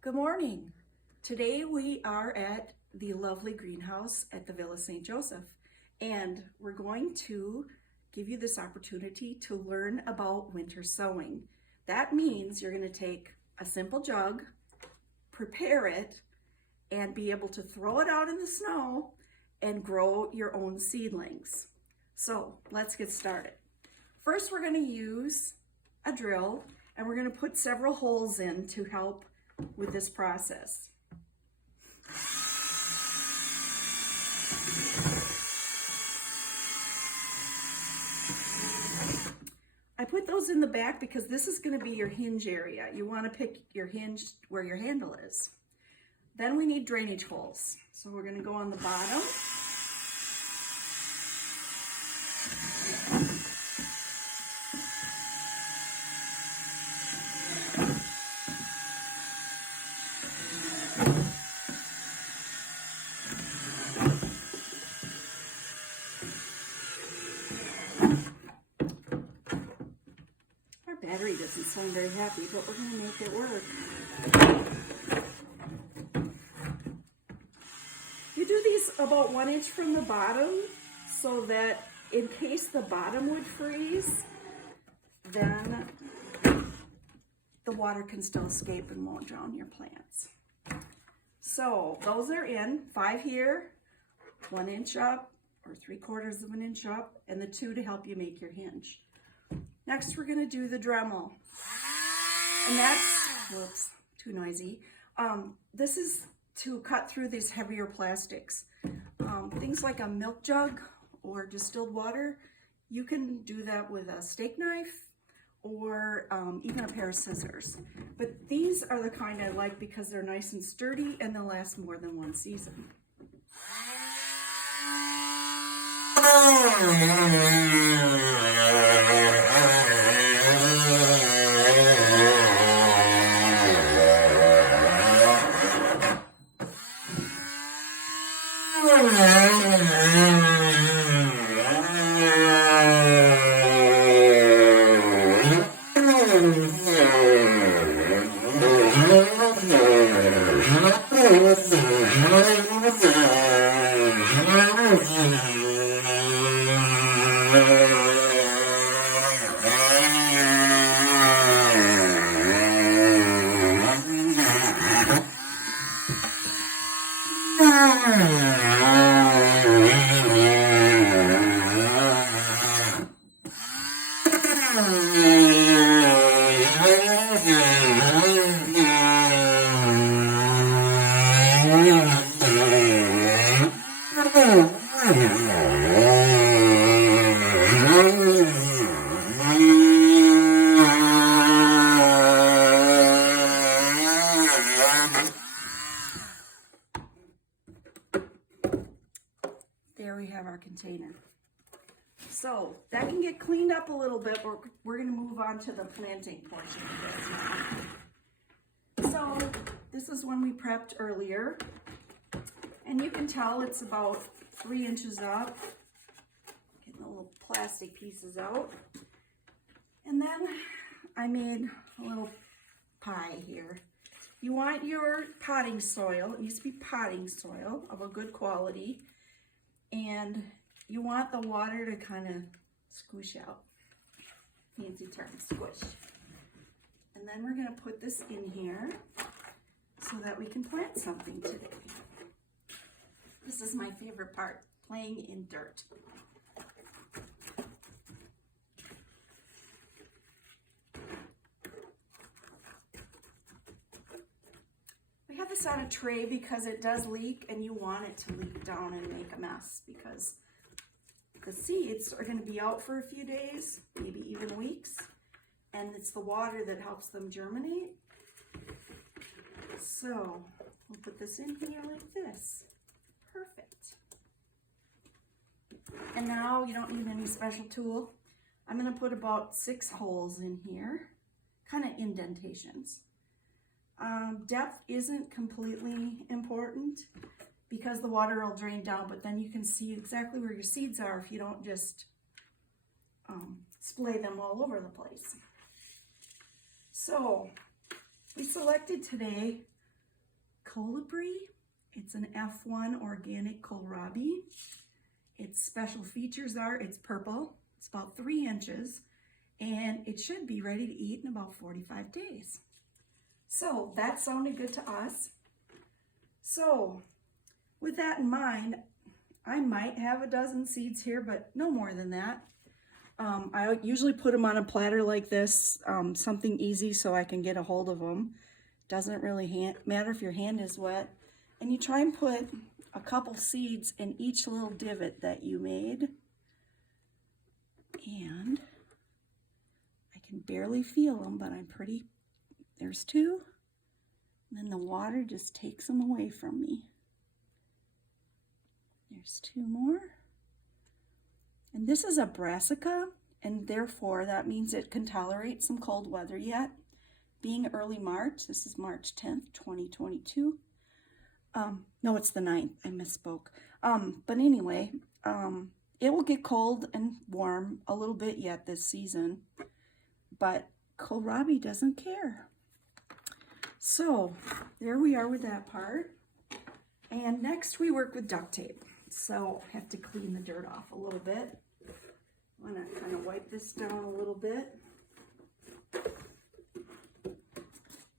Good morning. Today we are at the lovely greenhouse at the Villa St. Joseph, and we're going to give you this opportunity to learn about winter sowing. That means you're going to take a simple jug, prepare it, and be able to throw it out in the snow and grow your own seedlings. So let's get started. First, we're going to use a drill, and we're going to put several holes in to help with this process. I put those in the back because this is going to be your hinge area. You want to pick your hinge where your handle is. Then we need drainage holes. So we're going to go on the bottom. Battery doesn't sound very happy, but we're going to make it work. You do these about 1 inch from the bottom so that in case the bottom would freeze, then the water can still escape and won't drown your plants. So those are in, 5 here, 1 inch up or 3/4 of an inch up, and the 2 to help you make your hinge. Next, we're going to do the Dremel, and that's, whoops, too noisy. This is to cut through these heavier plastics. Things like a milk jug or distilled water, you can do that with a steak knife or even a pair of scissors. But these are the kind I like because they're nice and sturdy and they'll last more than 1 season. There we have our container. So that can get cleaned up a little bit, but we're going to move on to the planting portion of this now. So this is one we prepped earlier, and you can tell it's about 3 inches up. Getting the little plastic pieces out. And then I made a little pie here. You want your potting soil, it needs to be potting soil of a good quality, and you want the water to kind of squish out. Fancy term, squish. And then we're going to put this in here so that we can plant something today. This is my favorite part, playing in dirt. We have this on a tray because it does leak, and you want it to leak down and make a mess because the seeds are going to be out for a few days, maybe even weeks, and it's the water that helps them germinate. So we'll put this in here like this. Perfect. And now you don't need any special tool. I'm going to put about 6 holes in here, kind of indentations. Depth isn't completely important because the water will drain down, but then you can see exactly where your seeds are if you don't just splay them all over the place. So we selected today colibri. It's an F1 organic kohlrabi. Its special features are it's purple, it's about 3 inches, and it should be ready to eat in about 45 days. So that sounded good to us. So with that in mind, I might have a dozen seeds here, but no more than that. I usually put them on a platter like this, something easy so I can get a hold of them. Doesn't really matter if your hand is wet. And you try and put a couple seeds in each little divot that you made. And I can barely feel them, but there's 2. And then the water just takes them away from me. There's 2 more. And this is a brassica, and therefore that means it can tolerate some cold weather yet. Being early March, this is March 10th, 2022. No, it's the 9th, I misspoke. But anyway, it will get cold and warm a little bit yet this season, but kohlrabi doesn't care. So there we are with that part. And next we work with duct tape. So I have to clean the dirt off a little bit. I'm gonna kind of wipe this down a little bit.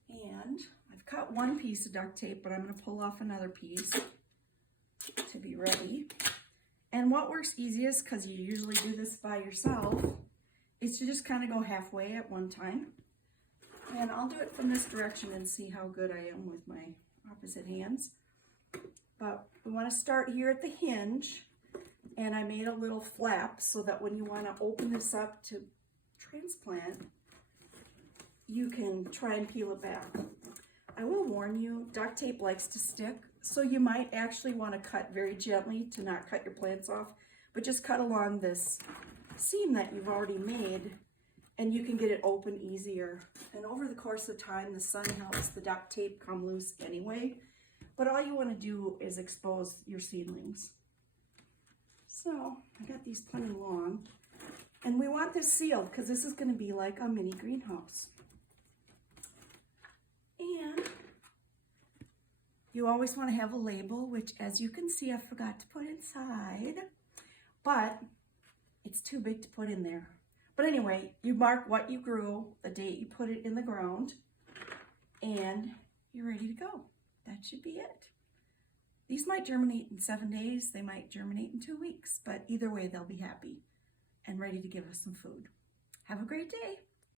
And I've cut one piece of duct tape, but I'm gonna pull off another piece to be ready. And what works easiest, because you usually do this by yourself, is to just kind of go halfway at one time. And I'll do it from this direction and see how good I am with my opposite hands. But we want to start here at the hinge, and I made a little flap so that when you want to open this up to transplant, you can try and peel it back. I will warn you, duct tape likes to stick, so you might actually want to cut very gently to not cut your plants off, but just cut along this seam that you've already made, and you can get it open easier. And over the course of time, the sun helps the duct tape come loose anyway. But all you want to do is expose your seedlings. So I got these plenty long. And we want this sealed because this is going to be like a mini greenhouse. And you always want to have a label, which as you can see, I forgot to put inside. But it's too big to put in there. But anyway, you mark what you grew, the date you put it in the ground, and you're ready to go. That should be it. These might germinate in 7 days, they might germinate in 2 weeks, but either way, they'll be happy and ready to give us some food. Have a great day.